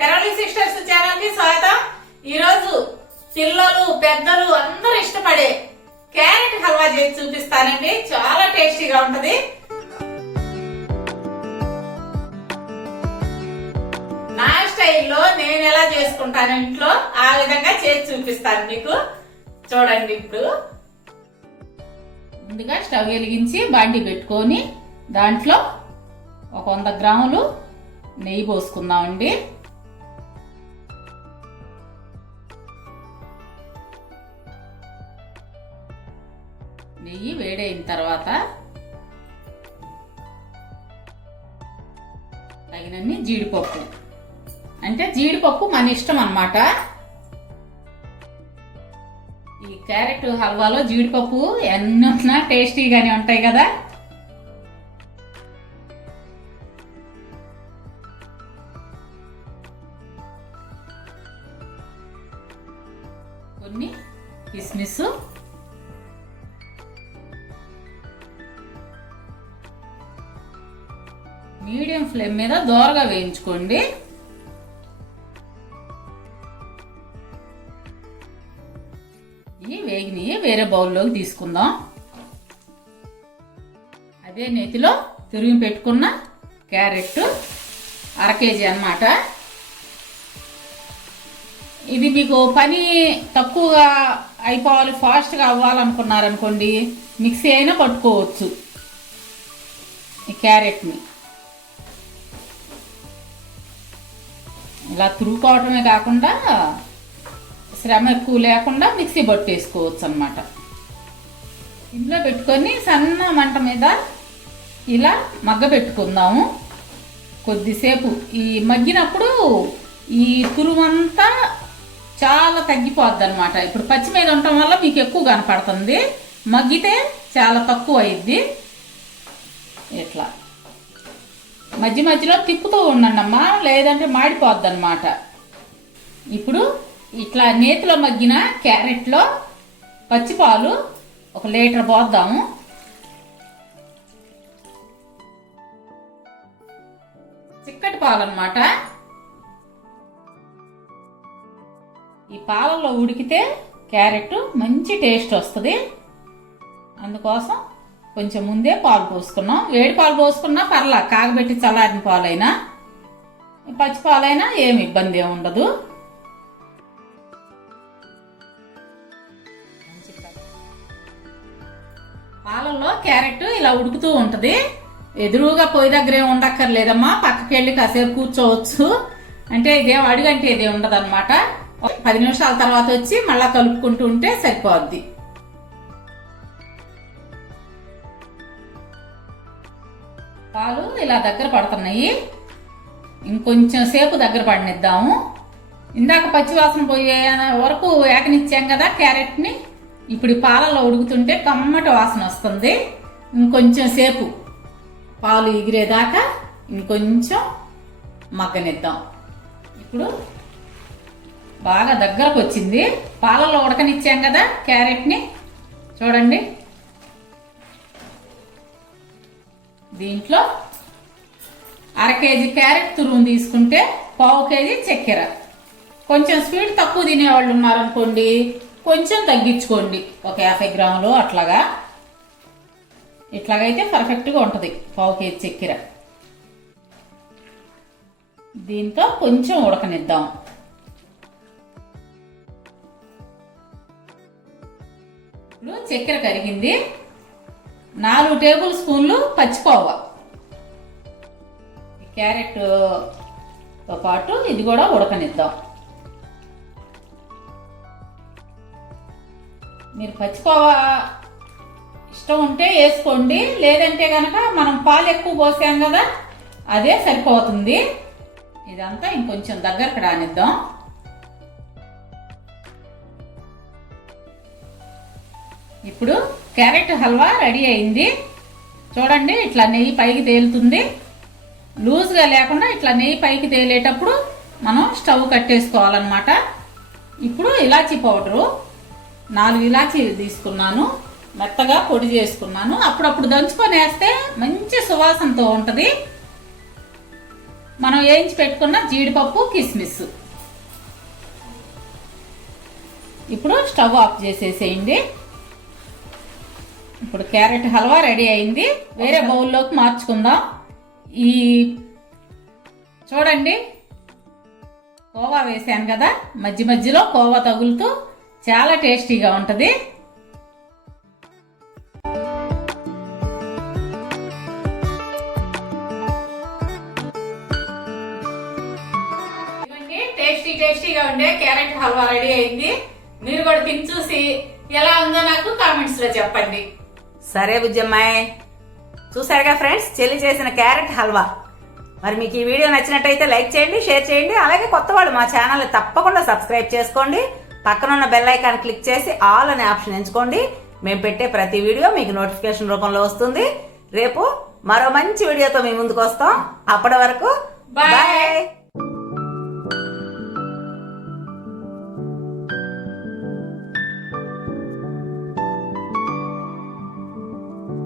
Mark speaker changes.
Speaker 1: పెరలి sisters ఛానల్కి స్వాగతం. ఈరోజు పిల్లలు పెద్దలు అందరూ ఇష్టపడే క్యారెట్ హల్వా చేసి చూపిస్తానండి. చాలా టేస్టీగా ఉంటది. నా స్టైల్లో నేను ఎలా చేసుకుంటాను ఇంట్లో ఆ విధంగా చేసి చూపిస్తాను మీకు. చూడండి ఇప్పుడు. ముందుగా స్టవ్ వెలిగించి బాండి పెట్టుకొని దాంట్లో ఒక వంద గ్రాములు నెయ్యి పోసుకుందామండి. నెయ్యి వేడైన తర్వాత తగినన్ని జీడిపప్పు. అంటే జీడిపప్పు మన ఇష్టం అన్నమాట. ఈ క్యారెట్ హల్వాలో జీడిపప్పు ఎన్ని ఉన్నా టేస్టీగానే ఉంటాయి కదా. కొన్ని కిస్మిస్ మీడియం ఫ్లేమ్ మీద దోరగా వేయించుకోండి. ఈ వేగిని వేరే బౌల్లోకి తీసుకుందాం. అదే నేతిలో తిరిగి పెట్టుకున్న క్యారెట్ అర కేజీ అన్నమాట. ఇది మీకు పని తక్కువగా అయిపోవాలి ఫాస్ట్గా అవ్వాలనుకున్నారనుకోండి మిక్సీ అయినా పట్టుకోవచ్చు ఈ క్యారెట్ని. ఇలా తురుకోవటమే కాకుండా శ్రమ ఎక్కువ లేకుండా మిక్సీ పట్టేసుకోవచ్చు అనమాట ఇందులో పెట్టుకొని సన్న మంట మీద ఇలా మగ్గ పెట్టుకుందాము. కొద్దిసేపు ఈ మగ్గినప్పుడు ఈ తురుమంతా చాలా తగ్గిపోద్ది అనమాట ఇప్పుడు పచ్చి మీద ఉండటం వల్ల మీకు ఎక్కువ కనపడుతుంది. మగ్గితే చాలా తక్కువ అయింది ఇట్లా. మధ్య మధ్యలో తిప్పుతూ ఉండండి అమ్మా లేదంటే మాడిపోద్ది అనమాట ఇప్పుడు ఇట్లా నేతిలో మగ్గిన క్యారెట్లో పచ్చిపాలు ఒక లీటర్ పోద్దాము. చిక్కటి పాలు అనమాట ఈ పాలలో ఉడికితే క్యారెట్ మంచి టేస్ట్ వస్తుంది. అందుకోసం కొంచెం ముందే పాలు పోసుకున్నాం. వేడి పాలు పోసుకున్నా పర్లా కాగబెట్టి చల్లారిన పాలైనా పచ్చి పాలైనా ఏమి ఇబ్బంది ఏమి ఉండదు. పాలల్లో క్యారెట్ ఇలా ఉడుకుతూ ఉంటుంది. ఎదురుగా పొయ్యి దగ్గర ఏమి ఉండక్కర్లేదమ్మా పక్కకి వెళ్ళి కాసేపు కూర్చోవచ్చు. అంటే ఇదేం అడుగంటే ఇదే ఉండదు అనమాట పది నిమిషాల తర్వాత వచ్చి మళ్ళా కలుపుకుంటూ ఉంటే సరిపోద్ది. పాలు ఇలా దగ్గర పడుతున్నాయి. ఇంకొంచెం సేపు దగ్గర పడినిద్దాము. ఇందాక పచ్చివాసన పోయే వరకు ఏకనిచ్చాం కదా క్యారెట్ని. ఇప్పుడు పాలలో ఉడుకుతుంటే కమ్మటి వాసన వస్తుంది. ఇంకొంచెం సేపు పాలు ఎగిరేదాకా ఇంకొంచెం మగ్గనిద్దాం. ఇప్పుడు బాగా దగ్గరకు వచ్చింది. పాలలో ఉడకనిచ్చాం కదా క్యారెట్ని. చూడండి. దీంట్లో అర కేజీ క్యారెట్ తురుము తీసుకుంటే పావు కేజీ చక్కెర. కొంచెం స్వీట్ తక్కువ తినేవాళ్ళు ఉన్నారనుకోండి కొంచెం తగ్గించుకోండి. ఒక యాభై గ్రాములు అట్లాగా. ఇట్లాగైతే పర్ఫెక్ట్గా ఉంటుంది పావు కేజీ చక్కెర. దీంతో కొంచెం ఉడకనిద్దాం. ఇప్పుడు చక్కెర కరిగింది. నాలుగు టేబుల్ స్పూన్లు పచ్చికోవ క్యారెట్తో పాటు ఇది కూడా ఉడకనిద్దాం. మీరు పచ్చికోవ ఇష్టం ఉంటే వేసుకోండి. లేదంటే కనుక మనం పాలు ఎక్కువ పోసాం కదా అదే సరిపోతుంది. ఇదంతా ఇంకొంచెం దగ్గరకు రానిద్దాం. ఇప్పుడు క్యారెట్ హల్వా రెడీ అయింది. చూడండి ఇట్లా నెయ్యి పైకి తేలుతుంది. లూజ్గా లేకుండా ఇట్లా నెయ్యి పైకి తేలేటప్పుడు మనం స్టవ్ కట్టేసుకోవాలన్నమాట. ఇప్పుడు ఇలాచీ పౌడరు. నాలుగు ఇలాచీలు తీసుకున్నాను. మెత్తగా పొడి చేసుకున్నాను. అప్పుడప్పుడు దంచుకొని వేస్తే మంచి సువాసనతో ఉంటుంది. మనం వేయించి పెట్టుకున్న జీడిపప్పు కిస్మిస్. ఇప్పుడు స్టవ్ ఆఫ్ చేసేసేయండి. ఇప్పుడు క్యారెట్ హల్వా రెడీ అయింది. వేరే బౌల్లోకి మార్చుకుందాం. ఈ చూడండి. కోవా వేసాను కదా. మధ్య మధ్యలో కోవా తగులుతూ చాలా టేస్టీగా ఉంటుంది. టేస్టీ టేస్టీగా ఉండే క్యారెట్ హల్వా రెడీ అయింది. మీరు కూడా తిని చూసి ఎలా ఉందో నాకు కామెంట్స్లో చెప్పండి.
Speaker 2: సరే బుజ్జమ్మాయి. చూసారుగా ఫ్రెండ్స్? చెల్లి చేసిన క్యారెట్ హల్వా. మరి మీకు ఈ వీడియో నచ్చినట్టయితే లైక్ చేయండి షేర్ చేయండి అలాగే కొత్త వాళ్ళు మా ఛానల్ తప్పకుండా సబ్స్క్రైబ్ చేసుకోండి. పక్కన ఉన్న బెల్ ఐకాన్ క్లిక్ చేసి ఆల్ అనే ఆప్షన్ ఎంచుకోండి. మేము పెట్టే ప్రతి వీడియో మీకు నోటిఫికేషన్ రూపంలో వస్తుంది. రేపు మరో మంచి వీడియోతో మీ ముందుకు వస్తాం. అప్పటి వరకు. బాయ్.